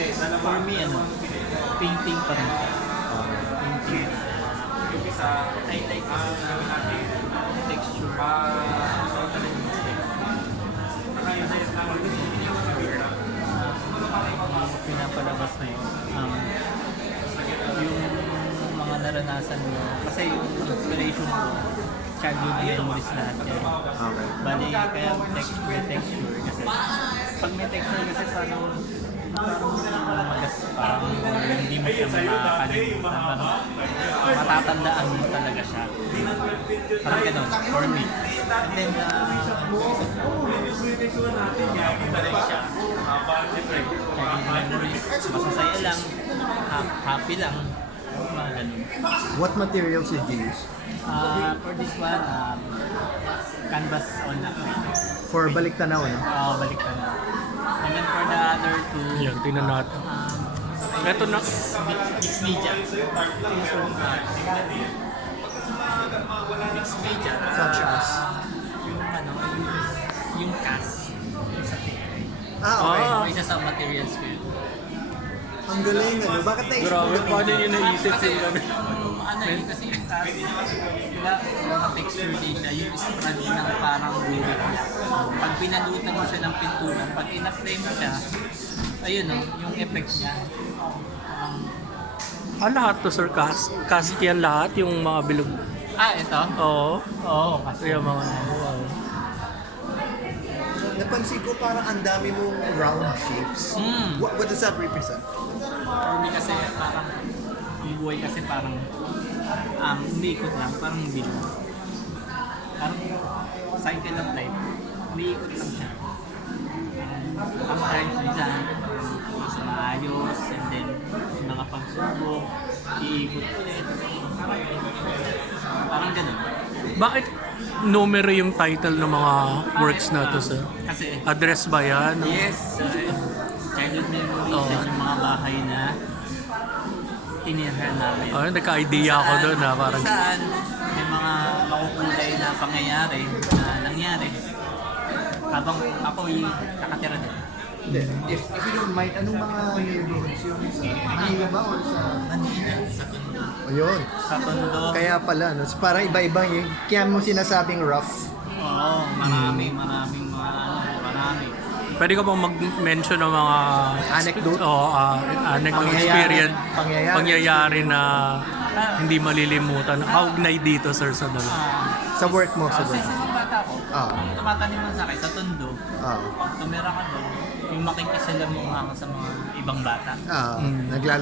For me, painting pa rin siya. Painting. I like texture. Pinapalabas na yun. Yung mga naranasan mo. Kasi yung inspiration mo, childhood memories lahat yan. Okay. Bali, kaya may texture kasi pag may texture kasi parang magaspang or hindi mo siya makakalimutan, parang matatandaan mo talaga siya. Parang gano'n, for me. And then, balik siya. Childhood memories, masasaya lang, happy lang, mga gano'n. What materials did you use? For this one, canvas on acrylic. For balik tanaw, no? Balik ka na. And then for the other two, Yan, tingnan natin. Ito na. mixed media. Mixed media. Such as? Yung cast. Yung sa tingin. Okay. Isa sa materials ko yun. Ang galing, ano? Bakit naisip Grabe, mo paano nyo naisip Kasi yung gano'n? kasi yung cast, yung texture din siya, yung strand ng parang guhit niya. Pag pinalutan mo siya ng pinturan, pag ina-frame mo siya, ayun yung effect niya. Lahat to sir, cast yan lahat, yung mga bilog. Ito? Oo. Oo, kasi Kaya mga Napansin ko parang ang dami mong round shapes. What does that represent? for me kasi parang, yung buhay kasi parang, umiikot lang, parang bilog. Parang cycle of life, umiikot lang siya. Sometimes, minsan, mas maayos, and then, yung mga pagsubok, iikot ulit. Parang ganun. Bakit numero yung title ng mga works na to sir? Kasi, Address ba yan? yes, childhood memories, Oo. yan yung mga bahay na tinirhan namin. Nagka-idea ako doon na parang... Saan may mga makukulay na pangyayari na nangyari habang ako yung nakatira doon. If you don't mind, anong mga neighborhoods yung sa Manila ba or sa... Manila, sa Tondo. Ayun. Sa Tondo, Kaya pala, no? So, parang iba-iba yung... Kaya mo sinasabing rough. oo, marami. Pwede ka bang mag-mention ng mga... Anecdote? Oo, anecdote Pangyayari. experience. Pangyayari. Pangyayari na hindi malilimutan. Kaugnay dito sir sa dalawa. Sa work mo, sa Kasi work. sinong bata ko, ang tumataniman sa akin sa Tondo, pag tumira ka doon, yung makikisala mo nga sa mga ibang bata. Naglalaro